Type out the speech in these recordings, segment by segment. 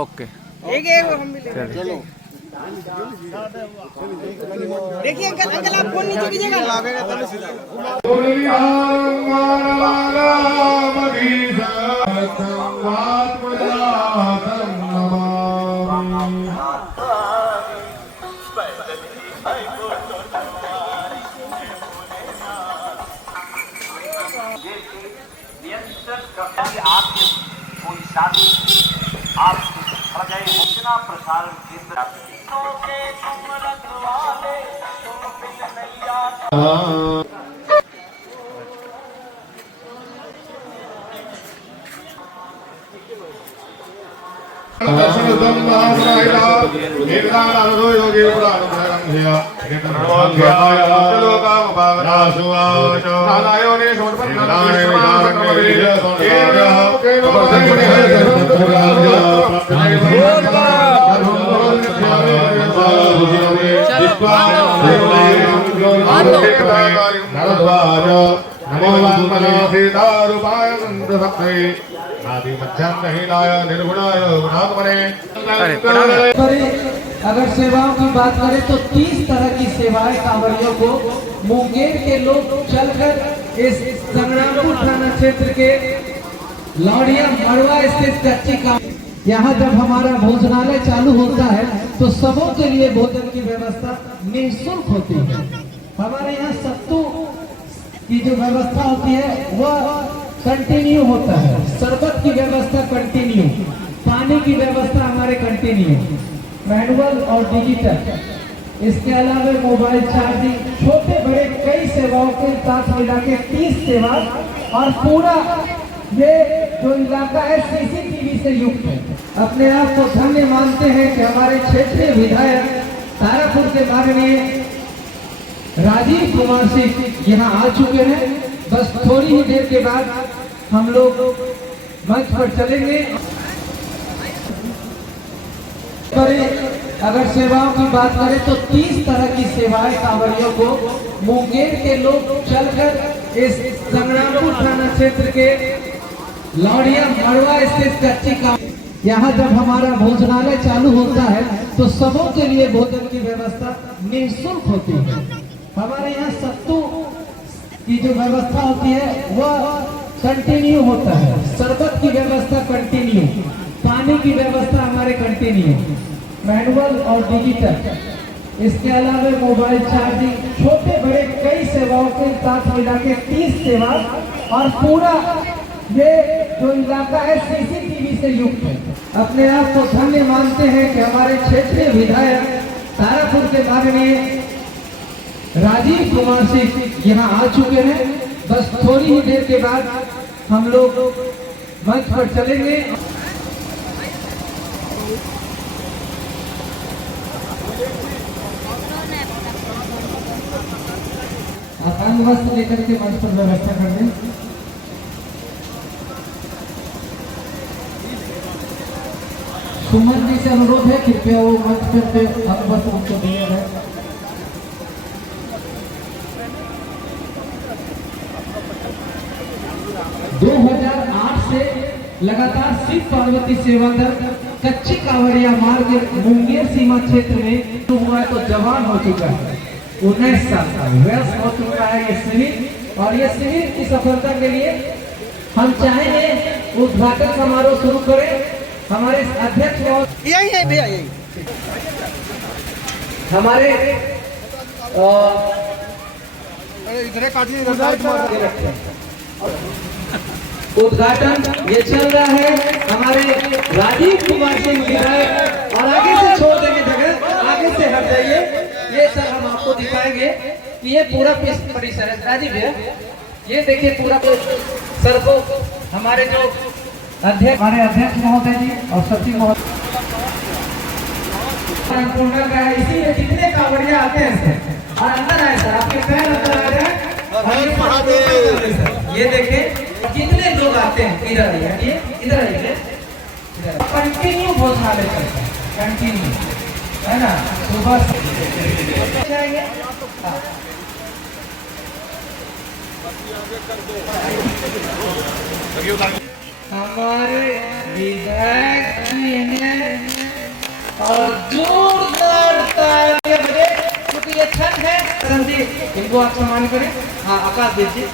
Okay एक वो हम भी चलो देखिए अंकल अंकल आप फोन नीचे कीजिएगा लावेगा तब सीधा आपके कोई साथी आपके सूचना प्रसारण केंद्र अगर सेवाओं की बात करें तो 30 तरह की सेवाएं कांवरियों को मुंगेर के लोग चलकर इस संग्रामपुर थाना क्षेत्र के लौड़िया मड़वा स्थित कच्ची काम यहाँ जब हमारा भोजनालय चालू होता है तो सबों के लिए भोजन की व्यवस्था निःशुल्क होती है। हमारे यहाँ सत्तू की जो व्यवस्था होती है वह कंटिन्यू होता है, शरबत की व्यवस्था कंटिन्यू, पानी की व्यवस्था हमारे कंटिन्यू, मैनुअल और डिजिटल, इसके अलावा मोबाइल चार्जिंग, छोटे बड़े कई सेवाओं के साथ मिला के 30 सेवा और पूरा ये जो इलाका है सीसीटीवी से युक्त है। अपने आप को धन्य मानते हैं कि हमारे क्षेत्रीय विधायक तारापुर के माननीय राजीव कुमार सिंह यहाँ आ चुके हैं। बस थोड़ी ही देर के बाद हम लोग मंच पर चलेंगे। अगर सेवाओं की बात करें तो 30 तरह की सेवाएं कांवरियों को मुंगेर के लोग चलकर इस संग्रामपुर थाना क्षेत्र के लौड़िया मड़वा स्थित कच्ची काम यहाँ जब हमारा भोजनालय चालू होता है तो सबों के लिए भोजन की व्यवस्था निःशुल्क होती है। हमारे यहाँ सत्तू की जो व्यवस्था होती है वह कंटिन्यू होता है, शरबत की व्यवस्था कंटिन्यू, पानी की व्यवस्था हमारे कंटिन्यू, मैनुअल और डिजिटल, इसके अलावा मोबाइल चार्जिंग, छोटे बड़े कई सेवाओं के साथ मिला के 30 सेवा और पूरा ये जो इलाका है सीसीटीवी से युक्त है। अपने आप को धन्य मानते हैं कि हमारे क्षेत्रीय विधायक तारापुर के माननीय राजीव कुमार सिंह यहाँ आ चुके हैं। बस थोड़ी ही देर के बाद हम लोग मंच पर चलेंगे। आसान वस्त्र लेकर के मंच पर व्यवस्था कर दें। सुमन जी से अनुरोध है कृपया वो मंच पर वस्त्र उनको दिया है। से लगातार शिव पार्वती सेवा दल कच्ची कांवरिया मार्ग मुंगेर सीमा क्षेत्र में तो हुआ है तो जवान हो चुका है, 19 साल का वयस्क हो चुका है ये शिविर। और ये शिविर की सफलता के लिए हम चाहेंगे उद्घाटन समारोह शुरू करें। हमारे अध्यक्ष यही है भैया, यही हमारे इधर काटिए उद्घाटन ये चल रहा है। हमारे राजीव कुमार सिंह विधायक और आगे से छोड़ देंगे जगह, आगे से हट जाइए। ये सर हम आपको दिखाएंगे कि ये पूरा परिसर है। राजीव भैया ये देखिए पूरा सर को हमारे जो अध्यक्ष महोदय जी और सचिव महोदय इसीलिए जितने कांवड़िया आते हैं और अंदर आए सर, आपके पैर अंदर आ जाए। ये देखें कितने लोग आते हैं इधर आइए, इधर आइए, कंटिन्यू भोजनालय चलता है, कंटिन्यू, है ना, सुबह से जाएंगे। हाँ। हमारे विधायक जी हैं और जोरदार तालियां बजे, क्योंकि ये छठ है। संदीप, इनको आप सम्मान करें। हाँ, आकाश दीजिए।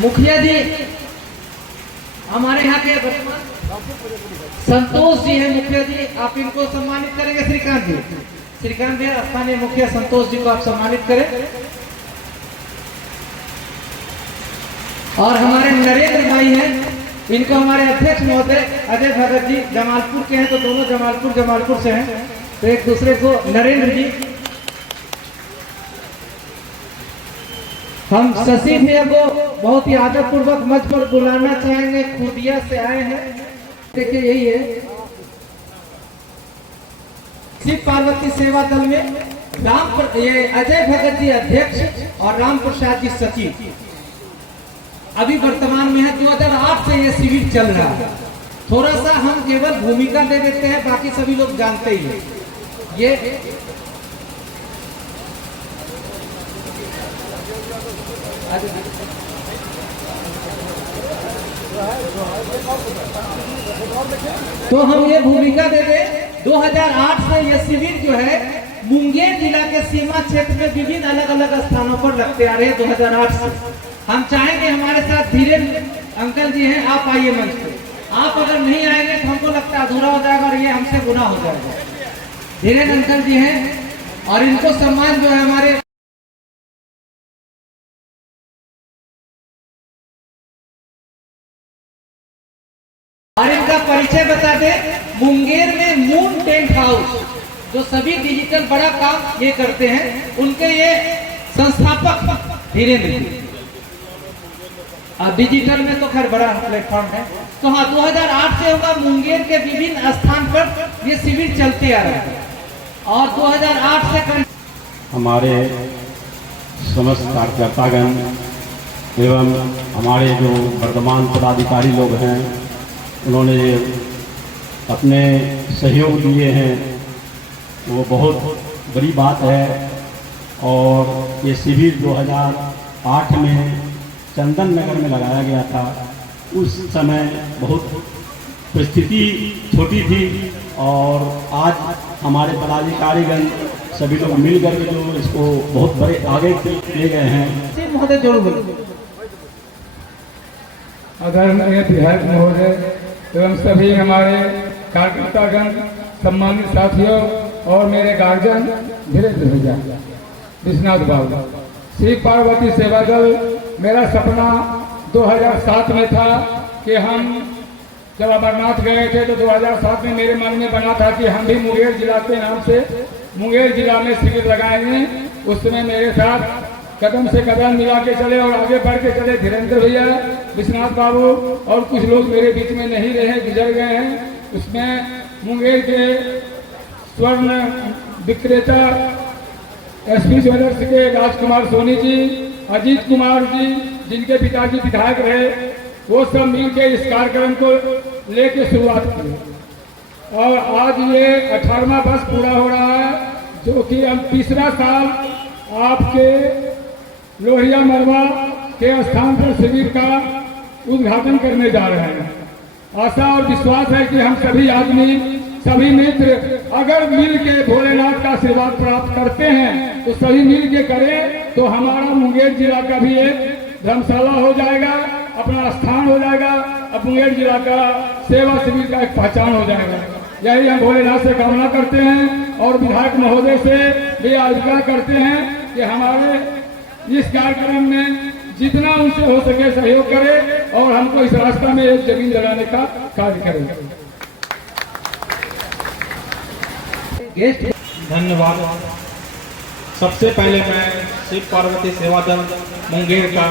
मुखिया जी हमारे यहाँ के संतोष जी हैं, मुखिया जी आप इनको सम्मानित करेंगे। श्रीकांत जी, श्रीकांत जी स्थानीय मुखिया संतोष जी को आप सम्मानित करें। और हमारे नरेंद्र भाई हैं, इनको हमारे अध्यक्ष महोदय अजय भगत जी जमालपुर के हैं, तो दोनों जमालपुर से हैं, तो एक दूसरे को नरेंद्र जी। हम शशि भैया को बहुत ही आदर पूर्वक मंच पर बुलाना चाहेंगे, खुदिया से आए हैं। देखिए यही है शिव पार्वती सेवा दल में ये अजय भगत जी अध्यक्ष और राम प्रसाद जी सचिव अभी वर्तमान में है। 2008 से ये शिविर चल रहा है। थोड़ा सा हम केवल भूमिका दे देते हैं, बाकी सभी लोग जानते ही हैं। ये तो हम ये भूमिका दे दें। 2008 से ये शिविर जो है मुंगेर जिला के सीमा क्षेत्र में विभिन्न अलग अलग स्थानों पर रखते आ रहे हैं 2008 से। हम चाहेंगे हमारे साथ धीरेन्द्र अंकल जी हैं, आप आइए मंच पे। आप अगर नहीं आएंगे तो हमको लगता है अधूरा हो जाएगा और ये हमसे गुनाह हो जाएगा। धीरेन्द्र अंकल जी हैं और इनको सम्मान जो है हमारे और इनका परिचय बता दे। मुंगेर में मून टेंट हाउस जो सभी डिजिटल बड़ा काम ये करते हैं, उनके ये संस्थापक धीरेन्द्र जी। डिजिटल में तो खैर बड़ा प्लेटफॉर्म है। तो हाँ, 2008 से होगा मुंगेर के विभिन्न स्थान पर ये शिविर चलते आ रहे हैं और 2008 से हमारे समस्त कार्यकर्तागण एवं हमारे जो वर्तमान पदाधिकारी लोग हैं, उन्होंने अपने सहयोग दिए हैं, वो बहुत बड़ी बात है। और ये शिविर 2008 में चंदन नगर में लगाया गया था। उस समय बहुत परिस्थिति छोटी थी और आज हमारे पदाधिकारीगण सभी लोग मिलकर के जो इसको बहुत बड़े आगे ले गए हैं। महोदय जोड़ बोलो। आदरणीय विधायक महोदय एवं सभी हमारे कार्यकर्तागण, सम्मानित साथियों और मेरे गार्जियन धीरेन्द्र भैया, विश्वनाथ बाबू, शिव पार्वती सेवा दल, मेरा सपना 2007 में था कि हम जब अमरनाथ गए थे तो 2007 में मेरे मन में बना था कि हम भी मुंगेर जिला के नाम से मुंगेर जिला में शिविर लगाएंगे। उस समय मेरे साथ कदम से कदम मिला के चले और आगे बढ़ के चले धीरेन्द्र भैया, विश्वनाथ बाबू और कुछ लोग मेरे बीच में नहीं रहे, गुजर गए हैं। उसमें मुंगेर के स्वर्ण विक्रेता एसपी ज्वेलर्स के राजकुमार सोनी जी, अजीत कुमार जी, जिनके पिताजी विधायक रहे, वो सब मिल के इस कार्यक्रम को लेके शुरुआत की और आज ये 18वां वर्ष पूरा हो रहा है, जो कि हम तीसरा साल आपके लोहिया मरवा के स्थान पर शिविर का उद्घाटन करने जा रहे हैं। आशा और विश्वास है कि हम सभी आदमी, सभी मित्र अगर मिल के भोलेनाथ का आशीर्वाद प्राप्त करते हैं तो सभी मिल के करें तो हमारा मुंगेर जिला का भी एक धर्मशाला हो जाएगा, अपना स्थान हो जाएगा, अब मुंगेर जिला का सेवा शिविर का एक पहचान हो जाएगा। यही हम भोलेनाथ से कामना करते हैं और विधायक महोदय से भी आग्रह करते हैं कि हमारे इस कार्यक्रम में जितना उनसे हो सके सहयोग करें और हमको इस रास्ता में एक जमीन लगाने का कार्य करें। धन्यवाद। सबसे पहले मैं शिव पार्वती सेवा दल मुंगेर का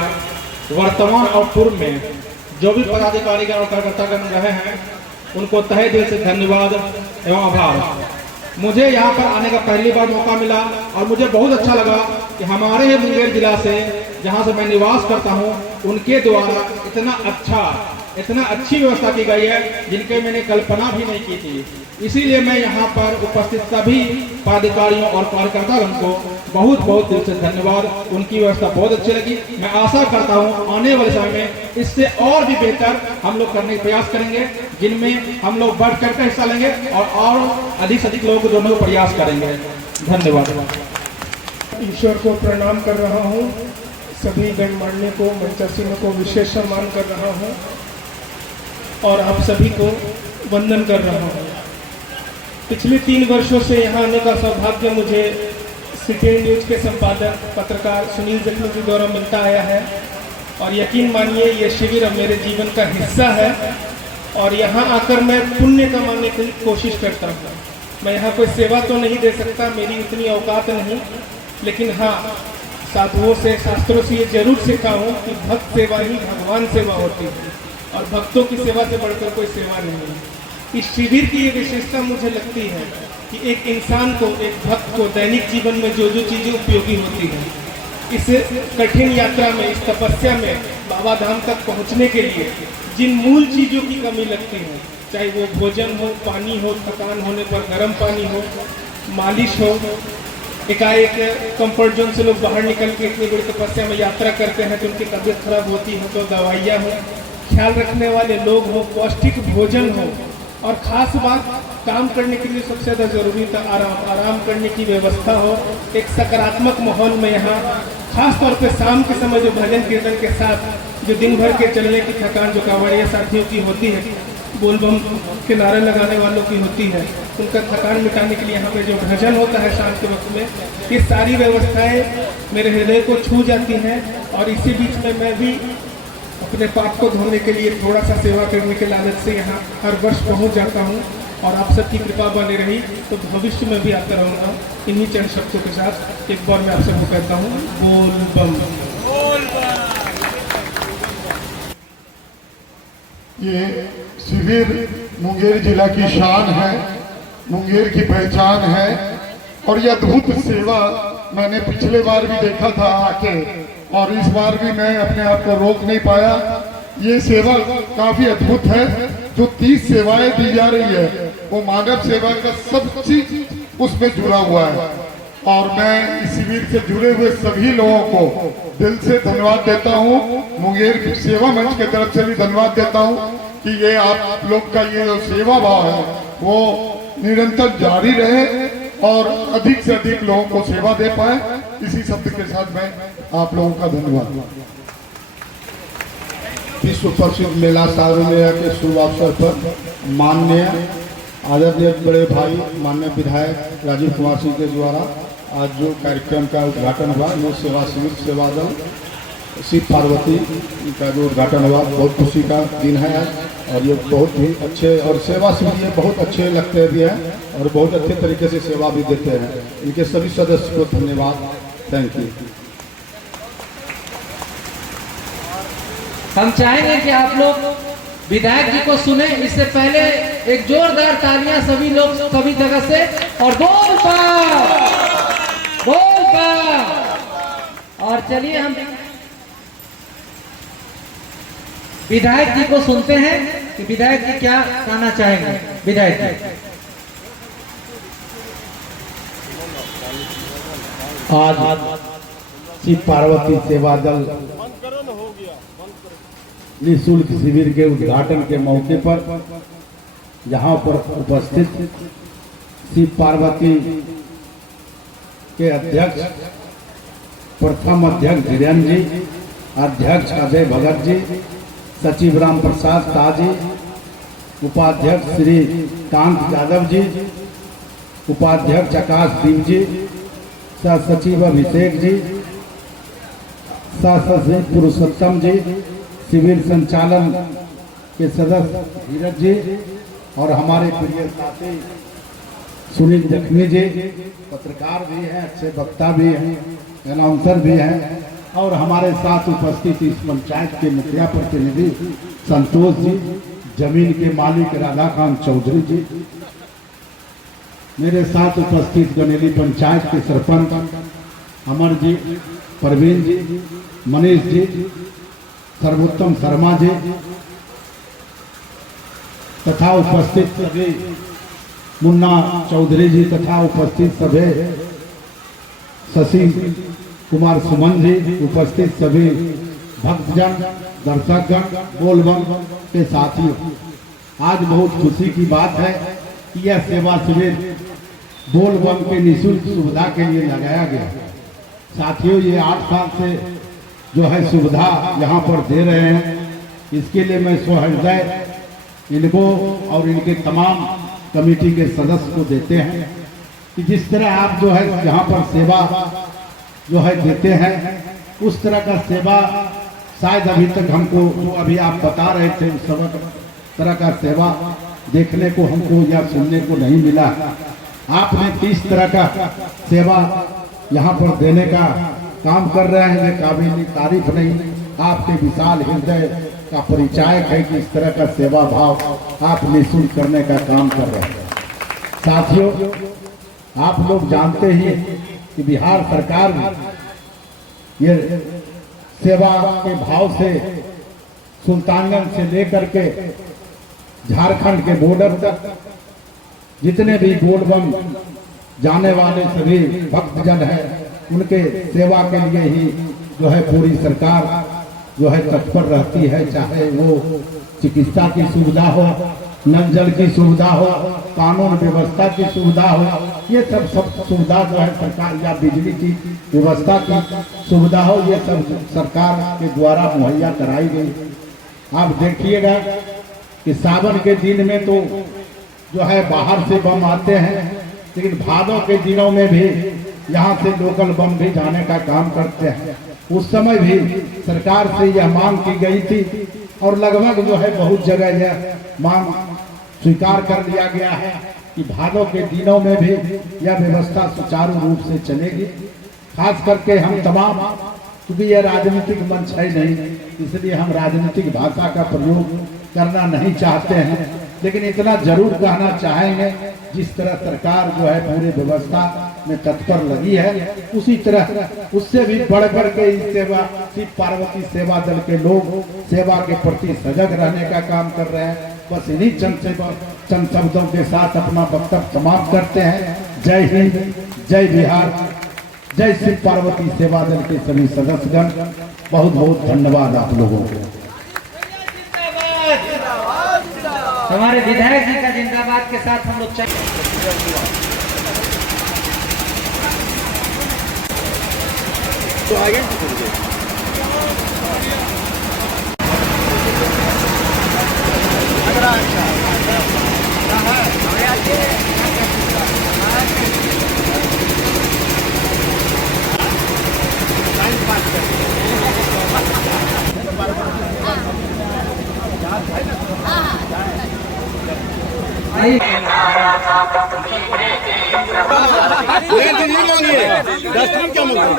वर्तमान और पूर्व में जो भी पदाधिकारीगण और कार्यकर्तागण रहे हैं, उनको तहे दिल से धन्यवाद एवं आभार। मुझे यहाँ पर आने का पहली बार मौका मिला और मुझे बहुत अच्छा लगा कि हमारे ही मुंगेर जिला से, जहाँ से मैं निवास करता हूँ, उनके द्वारा इतना अच्छी व्यवस्था की गई है जिनके मैंने कल्पना भी नहीं की थी। इसीलिए मैं यहाँ पर उपस्थित सभी पदाधिकारियों और कार्यकर्ताओं को बहुत बहुत दिल से धन्यवाद। उनकी व्यवस्था बहुत अच्छी लगी। मैं आशा करता हूँ आने वाले समय में इससे और भी बेहतर हम लोग करने का प्रयास करेंगे, जिनमें हम लोग बढ़ चढ़ कर हिस्सा लेंगे और अधिक से अधिक लोगों को जोड़ने का प्रयास करेंगे। धन्यवाद। ईश्वर को प्रणाम कर रहा हूँ, सभी गणमान्य को, मंचासीनों को विशेष सम्मान कर रहा हूँ और आप सभी को वंदन कर रहा हूँ। पिछले 3 वर्षों से यहाँ आने का सौभाग्य मुझे सिटी न्यूज के संपादक पत्रकार सुनील जखमी जी द्वारा मिलता आया है और यकीन मानिए ये शिविर अब मेरे जीवन का हिस्सा है और यहाँ आकर मैं पुण्य कमाने की कोशिश करता हूँ। मैं यहाँ कोई सेवा तो नहीं दे सकता, मेरी उतनी औकात नहीं, लेकिन हाँ साधुओं से, शास्त्रों से ये जरूर सीखा हूँ कि भक्त सेवा ही भगवान सेवा होती है और भक्तों की सेवा से बढ़कर कोई सेवा नहीं है। इस शिविर की ये विशेषता मुझे लगती है कि एक इंसान को, एक भक्त को दैनिक जीवन में जो जो चीज़ें उपयोगी होती हैं, इस कठिन यात्रा में, इस तपस्या में बाबा धाम तक पहुँचने के लिए जिन मूल चीज़ों की कमी लगती है, चाहे वो भोजन हो, पानी हो, थकान होने पर गर्म पानी हो, मालिश हो, एकाएक कंफर्ट जोन से लोग बाहर निकल के इतनी बड़ी तपस्या में यात्रा करते हैं तो उनकी तबीयत खराब होती है तो दवाइयाँ हो, ख्याल रखने वाले लोग हो, पौष्टिक भोजन हो और ख़ास बात काम करने के लिए सबसे ज़्यादा ज़रूरी था आराम करने की व्यवस्था हो, एक सकारात्मक माहौल में यहाँ खास तौर पे शाम के समय जो भजन कीर्तन के साथ जो दिन भर के चलने की थकान जो कांवड़िया साथियों की होती है, बोलबम के नारे लगाने वालों की होती है, उनका थकान मिटाने के लिए यहाँ पे जो भजन होता है शाम के वक्त में, ये सारी व्यवस्थाएं मेरे हृदय को छू जाती हैं और इसी बीच में मैं भी अपने पाप को धोने के लिए थोड़ा सा सेवा करने के लालच से यहाँ हर वर्ष पहुँच जाता हूँ और आप सबकी कृपा बनी रही तो भविष्य में भी आता रहूँगा। इन्हीं चंद शब्दों के साथ एक बार मैं आप सबको कहता हूँ बोल बम। ये शिविर मुंगेर जिला की शान है, मुंगेर की पहचान है और ये अद्भुत सेवा मैंने पिछले बार भी देखा था आके और इस बार भी मैं अपने आप को रोक नहीं पाया। ये सेवा काफी अद्भुत है। जो 30 सेवाएं दी जा रही है वो मानव सेवा का सब चीज उसमें जुड़ा हुआ है और मैं इस शिविर से जुड़े हुए सभी लोगों को दिल से धन्यवाद देता हूँ। मुंगेर सेवा मंच की तरफ से भी धन्यवाद देता हूँ कि ये आप लोग का ये जो सेवा भाव है वो निरंतर जारी रहे और अधिक से अधिक लोगों को सेवा दे पाए। इसी शब्द के साथ मैं आप लोगों का धन्यवाद। विश्व प्रसिद्ध मेला सारू मेला के शुभ अवसर पर माननीय आदरणीय बड़े भाई माननीय विधायक राजीव कुमार सिंह के द्वारा आज जो कार्यक्रम का उद्घाटन हुआ, वो सेवा शिविर सेवा दल शिव पार्वती का जो उद्घाटन हुआ, बहुत खुशी का दिन है आज और ये बहुत ही अच्छे और सेवा शिविर ये बहुत अच्छे लगते भी हैं और बहुत अच्छे तरीके से सेवा भी देते हैं। इनके सभी सदस्य को धन्यवाद। Thank you. हम चाहेंगे कि आप लोग विधायक जी को सुने। इससे पहले एक जोरदार तालियां सभी लोग सभी जगह से और बोल पा। और चलिए हम विधायक जी को सुनते हैं कि विधायक जी क्या कहना चाहेंगे। विधायक जी आज शिव पार्वती सेवा दल निःशुल्क शिविर के उद्घाटन के मौके पर यहाँ पर उपस्थित शिव पार्वती के अध्यक्ष प्रथम अध्यक्ष धीरेन्द्र जी, अध्यक्ष अजय भगत जी, सचिव राम प्रसाद शाह जी, उपाध्यक्ष श्री कांत यादव जी, उपाध्यक्ष आकाशदीप जी, सह सचिव अभिषेक जी, सह सचिव पुरुषोत्तम जी, शिविर संचालन के सदस्य धीरज जी और हमारे प्रिय साथी सुनील जखमी जी, पत्रकार भी हैं, अच्छे वक्ता भी हैं, अनाउंसर भी हैं और हमारे साथ उपस्थित इस पंचायत के मुखिया प्रतिनिधि संतोष जी, जमीन के मालिक राधाकांत चौधरी जी, मेरे साथ उपस्थित गनेली पंचायत के सरपंच अमर जी, परवीन जी, मनीष जी, सर्वोत्तम शर्मा जी तथा उपस्थित सभी मुन्ना चौधरी जी तथा उपस्थित सभी शशि कुमार सुमन जी, उपस्थित सभी भक्तजन, दर्शकगण, बोलबम के साथियों, आज बहुत खुशी की बात है कि यह सेवा शिविर बोलबम के निःशुल्क सुविधा के लिए लगाया गया। साथियों, ये 8 साल से जो है सुविधा यहाँ पर दे रहे हैं, इसके लिए मैं स्वहृदय इनको और इनके तमाम कमेटी के सदस्य को देते हैं कि जिस तरह आप जो है यहाँ पर सेवा जो है देते हैं, उस तरह का सेवा शायद अभी तक हमको जो अभी आप बता रहे थे उस सब तरह का सेवा देखने को हमको या सुनने को नहीं मिला। आपने 30 तरह का सेवा यहाँ पर देने का काम कर रहे हैं, ये काबिल तारीफ नहीं, आपके विशाल हृदय का परिचायक है कि इस तरह का सेवा भाव आप निःशुल्क करने का काम कर रहे हैं। साथियों, आप लोग जानते ही कि बिहार सरकार ये सेवा के भाव से सुल्तानगंज से लेकर के झारखंड के बॉर्डर तक जितने भी बोलबम जाने वाले सभी भक्तजन हैं, उनके सेवा के लिए ही जो है पूरी सरकार जो है तत्पर रहती है, चाहे वो चिकित्सा की सुविधा हो, नल जल की सुविधा हो, कानून व्यवस्था की सुविधा हो, ये सब सुविधा जो है सरकार, या बिजली की व्यवस्था की सुविधा हो, ये सब सरकार के द्वारा मुहैया कराई गई। आप देखिएगा कि सावन के दिन में तो जो है बाहर से बम आते हैं, लेकिन भादों के दिनों में भी यहाँ से लोकल बम भी जाने का काम करते हैं। उस समय भी सरकार से यह मांग की गई थी और लगभग जो है बहुत जगह यह मांग स्वीकार कर लिया गया है कि भादों के दिनों में भी यह व्यवस्था सुचारू रूप से चलेगी। खास करके हम तमाम, क्योंकि यह राजनीतिक मंच है नहीं, इसलिए हम राजनीतिक भाषा का प्रयोग करना नहीं चाहते हैं, लेकिन इतना जरूर कहना चाहेंगे, जिस तरह सरकार जो है पूरी व्यवस्था में तत्पर लगी है, उसी तरह उससे भी बढ़कर के इस सेवा शिव पार्वती सेवा दल के लोग सेवा के प्रति सजग रहने का काम कर रहे हैं। बस इन्हीं चंद शब्दों के साथ अपना वक्तव्य समाप्त करते हैं। जय हिंद, जय बिहार, जय शिव पार्वती सेवा दल के सभी सदस्यगण, बहुत बहुत धन्यवाद आप लोगों को। हमारे विधायक जी का जिंदाबाद के साथ हम लोग तो आगे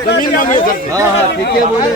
जमीन मांगे। हाँ ठीक है, बोले।